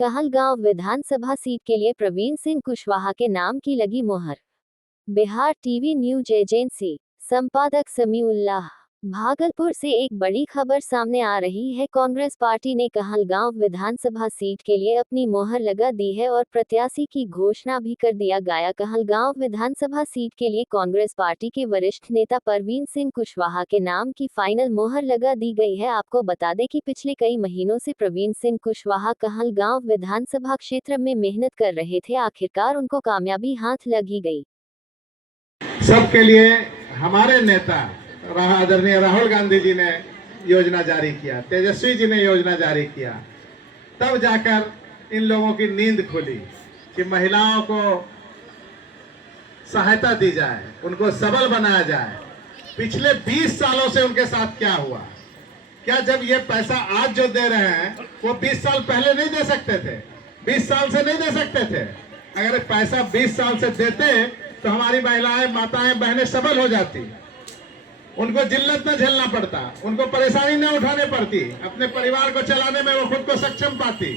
कहलगांव विधानसभा seat के लिए प्रवीण सिंह कुशवाहा के नाम की लगी मोहर। बिहार टीवी न्यूज एजेंसी, संपादक समीउल्लाह। भागलपुर से एक बड़ी खबर सामने आ रही है। कांग्रेस पार्टी ने कहलगांव विधानसभा सीट के लिए अपनी मोहर लगा दी है और प्रत्याशी की घोषणा भी कर दिया गया। कहलगांव विधानसभा सीट के लिए कांग्रेस पार्टी के वरिष्ठ नेता प्रवीण सिंह कुशवाहा के नाम की फाइनल मोहर लगा दी गई है। आपको बता दें कि पिछले कई महीनों से प्रवीण सिंह कुशवाहा कहलगांव विधानसभा क्षेत्र में मेहनत कर रहे थे। आखिरकार उनको कामयाबी हाथ लगी गई। सबके लिए हमारे नेता आदरणीय राहुल गांधी जी ने योजना जारी किया, तेजस्वी जी ने योजना जारी किया, तब जाकर इन लोगों की नींद खुली कि महिलाओं को सहायता दी जाए, उनको सबल बनाया जाए। पिछले 20 सालों से उनके साथ क्या हुआ? क्या जब ये पैसा आज जो दे रहे हैं वो 20 साल पहले नहीं दे सकते थे? 20 साल से नहीं दे सकते थे? अगर पैसा 20 साल से देते तो हमारी महिलाएं, माताएं, बहनें सबल हो जाती, उनको जिल्लत न झेलना पड़ता, उनको परेशानी न उठाने पड़ती, अपने परिवार को चलाने में वो खुद को सक्षम पाती।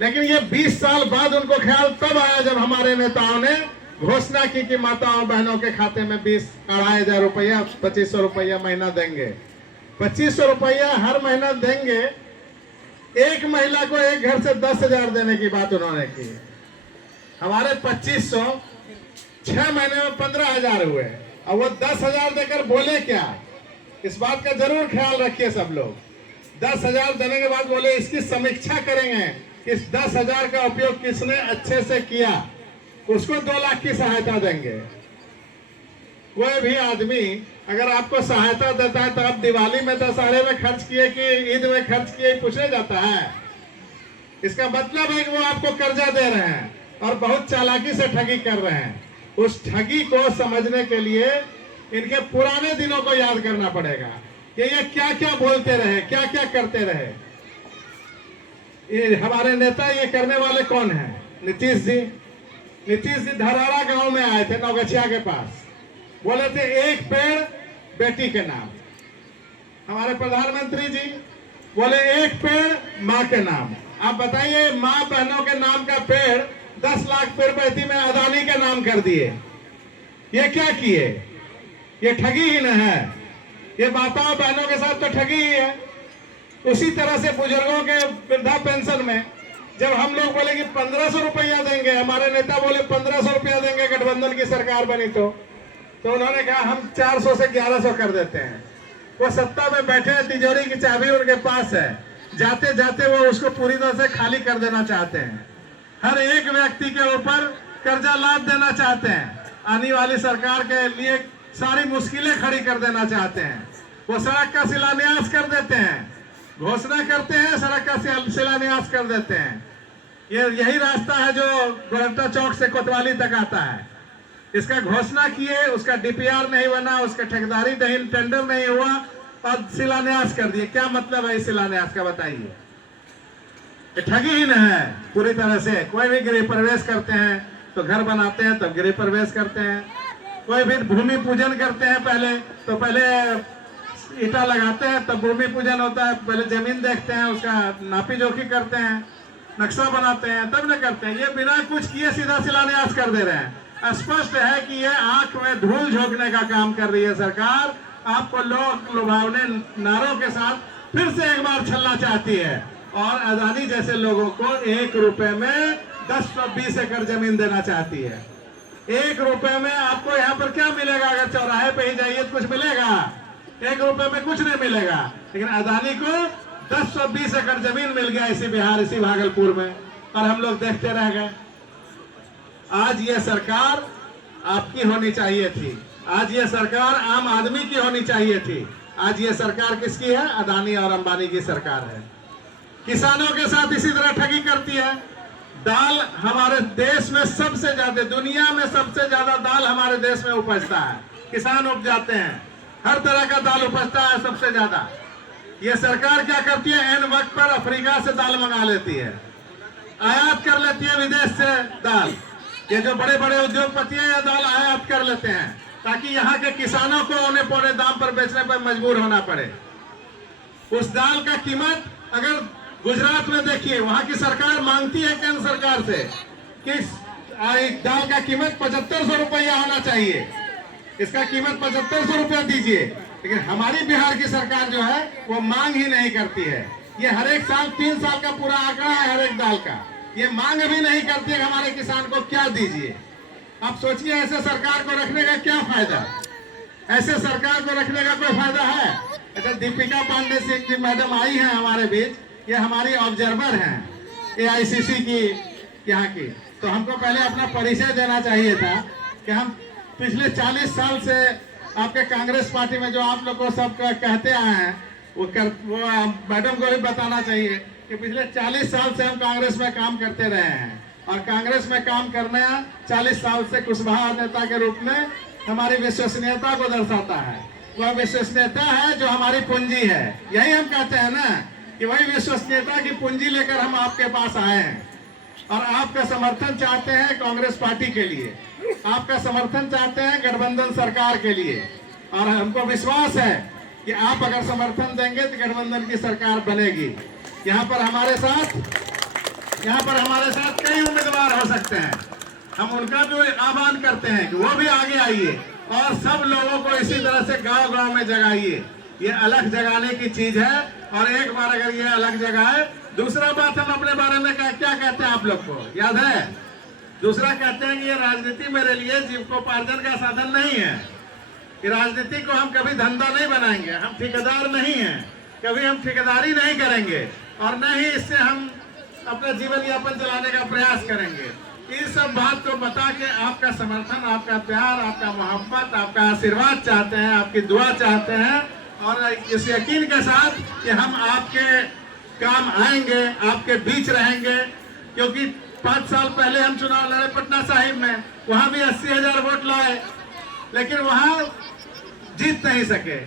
लेकिन ये 20 साल बाद उनको ख्याल तब आया जब हमारे नेताओं ने घोषणा की कि माताओं बहनों के खाते में 2,500 रुपया, 2,500 रुपया महीना देंगे। 2,500 रुपया हर महीना देंगे। एक महिला को एक घर से 10,000 देने की बात उन्होंने की। हमारे 2,500 6 महीने में 15,000 हुए और वो 10,000 देकर बोले क्या? इस बात का जरूर ख्याल रखिए सब लोग। 10,000 देने के बाद बोले इसकी समीक्षा करेंगे कि इस 10,000 का उपयोग किसने अच्छे से किया, उसको 2 लाख की सहायता देंगे। कोई भी आदमी अगर आपको सहायता देता है तो आप दिवाली में, दशहरे में खर्च किए कि ईद में खर्च किए पूछने जाता है। इसका मतलब है कि वो आपको कर्जा दे रहे हैं और बहुत चालाकी से ठगी कर रहे हैं। उस ठगी को समझने के लिए इनके पुराने दिनों को याद करना पड़ेगा कि ये क्या क्या बोलते रहे, क्या क्या करते रहे। ये हमारे नेता ये करने वाले कौन हैं? नीतीश जी। नीतीश जी धराड़ा गांव में आए थे, नौगछिया के पास, बोले थे एक पेड़ बेटी के नाम। हमारे प्रधानमंत्री जी बोले एक पेड़ माँ के नाम। आप बताइए, माँ बहनों के नाम का पेड़ 10 लाख पेड़ में अदानी के नाम कर दिए। ये क्या किए? ये ठगी ही न है? ये माताओं बहनों के साथ तो ठगी ही है। उसी तरह से बुजुर्गों के वृद्धा पेंशन में जब हम लोग बोले कि 1,500 रुपया देंगे, हमारे नेता बोले 1,500 रुपया देंगे गठबंधन की सरकार बनी तो उन्होंने कहा हम 400 से 1,100 कर देते हैं। वो सत्ता में बैठे हैं, तिजोरी की चाबी उनके पास है, जाते जाते वो उसको पूरी तरह से खाली कर देना चाहते हैं। हर एक व्यक्ति के ऊपर कर्जा लाद देना चाहते हैं। आने वाली सरकार के लिए सारी मुश्किलें खड़ी कर देना चाहते हैं। वो सड़क का शिलान्यास कर देते हैं, घोषणा करते हैं, सड़क का शिलान्यास कर देते हैं। यही रास्ता है जो गोरखा चौक से कोतवाली तक आता है। इसका घोषणा किए, उसका डीपीआर नहीं बना, उसका ठेकेदारी नहीं, टेंडर नहीं हुआ और शिलान्यास कर दिए। क्या मतलब है इस शिलान्यास का? बताइए। ठगी ही न है पूरी तरह से। कोई भी गृह प्रवेश करते हैं तो घर बनाते हैं, तब गृह प्रवेश करते हैं। कोई भी भूमि पूजन करते हैं पहले ईटा लगाते हैं, तब भूमि पूजन होता है। पहले जमीन देखते हैं, उसका नापी जोखी करते हैं, नक्शा बनाते हैं, तब न करते हैं। ये बिना कुछ किए सीधा शिलान्यास कर दे रहे हैं। स्पष्ट है कि ये आंख में धूल झोंकने का काम कर रही है सरकार। आपको लोग लुभावने नारों के साथ फिर से एक बार छलना चाहती है और अदानी जैसे लोगों को 1 रुपए में 10-20 एकड़ जमीन देना चाहती है। 1 रुपए में आपको यहाँ पर क्या मिलेगा? अगर चौराहे पे ही जाइए तो कुछ मिलेगा? 1 रुपए में कुछ नहीं मिलेगा। लेकिन अदानी को 10-20 एकड़ जमीन मिल गया इसी बिहार, इसी भागलपुर में, और हम लोग देखते रह गए। आज ये सरकार आपकी होनी चाहिए थी। आज ये सरकार आम आदमी की होनी चाहिए थी। आज ये सरकार किसकी है? अदानी और अंबानी की सरकार है। किसानों के साथ इसी तरह ठगी करती है। दाल हमारे देश में सबसे ज्यादा, दुनिया में सबसे ज्यादा दाल हमारे देश में उपजता है। किसान उपजाते हैं, हर तरह का दाल उपजता है सबसे ज्यादा। ये सरकार क्या करती है? एन वक्त पर अफ्रीका से दाल मंगा लेती है, आयात कर लेती है विदेश से दाल। ये जो बड़े बड़े उद्योगपति हैं ये दाल आयात कर लेते हैं ताकि यहाँ के किसानों को औने पौने दाम पर बेचने पर मजबूर होना पड़े। उस दाल का कीमत अगर गुजरात में देखिए, वहां की सरकार मांगती है केंद्र सरकार से कि दाल का कीमत 7500 रुपया होना चाहिए, इसका कीमत 7500 रुपया दीजिए। लेकिन हमारी बिहार की सरकार जो है वो मांग ही नहीं करती है। ये हर एक साल 3 साल का पूरा आंकड़ा है हर एक दाल का, ये मांग भी नहीं करती है हमारे किसान को क्या दीजिए। आप सोचिए ऐसे सरकार को रखने का क्या फायदा, ऐसे सरकार को रखने का कोई फायदा है? अच्छा, दीपिका पांडे सिंह जी मैडम आई हैं हमारे बीच, ये हमारी ऑब्जर्वर हैं AICC की यहाँ की। तो हमको पहले अपना परिचय देना चाहिए था कि हम पिछले 40 साल से आपके कांग्रेस पार्टी में जो आप लोग को सब कहते आए हैं वो मैडम को भी बताना चाहिए कि पिछले 40 साल से हम कांग्रेस में काम करते रहे हैं, और कांग्रेस में काम करने 40 साल से कुशवाहा नेता के रूप में हमारी विश्वसनीयता को दर्शाता है। वह विश्वसनीयता है जो हमारी पूंजी है। यही हम कहते हैं ना कि वही विश्वसनीयता की पूंजी लेकर हम आपके पास आए हैं, और आपका समर्थन चाहते हैं कांग्रेस पार्टी के लिए, आपका समर्थन चाहते हैं गठबंधन सरकार के लिए। और हमको विश्वास है कि आप अगर समर्थन देंगे तो गठबंधन की सरकार बनेगी। यहाँ पर हमारे साथ कई उम्मीदवार हो सकते हैं, हम उनका भी आह्वान करते हैं कि वो भी आगे आइए और सब लोगों को इसी तरह से गांव-गांव में जगाइए। ये अलग जगाने की चीज है, और एक बार अगर ये अलग जगाए। दूसरा बात, हम अपने बारे में क्या कहते हैं आप लोग को याद है? दूसरा कहते हैं कि ये राजनीति मेरे लिए जीविकोपार्जन का साधन नहीं है, कि राजनीति को हम कभी धंधा नहीं बनाएंगे, हम ठेकेदार नहीं हैं, कभी हम ठेकेदारी नहीं करेंगे, और न ही इससे हम अपना जीवन यापन चलाने का प्रयास करेंगे। इस सब बात को बता के आपका समर्थन, आपका प्यार, आपका मोहब्बत, आपका आशीर्वाद चाहते हैं, आपकी दुआ चाहते हैं, और इस यकीन के साथ कि हम आपके काम आएंगे, आपके बीच रहेंगे। क्योंकि 5 साल पहले हम चुनाव लड़े पटना साहिब में, वहां भी 80,000 वोट लाए, लेकिन वहां जीत नहीं सके।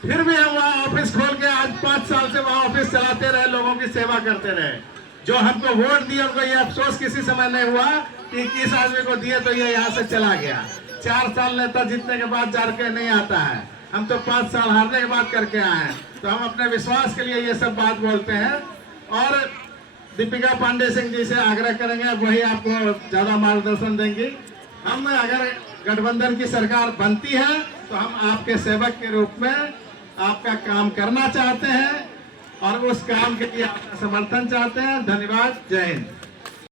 फिर भी हम वहां ऑफिस खोल के आज 5 साल से वहां ऑफिस चलाते रहे, लोगों की सेवा करते रहे। जो हमको वोट दिए उनको ये अफसोस किसी समय नहीं हुआ कि किस आदमी को दिए तो ये यहाँ से चला गया। 4 साल नेता जीतने के बाद जार के नहीं आता है, हम तो 5 साल हारने के बाद करके आए हैं। तो हम अपने विश्वास के लिए ये सब बात बोलते हैं, और दीपिका पांडे सिंह जी से आग्रह करेंगे, वही आपको ज्यादा मार्गदर्शन देंगी। हम अगर गठबंधन की सरकार बनती है तो हम आपके सेवक के रूप में आपका काम करना चाहते हैं, और उस काम के लिए आपका समर्थन चाहते हैं। धन्यवाद, जय हिंद।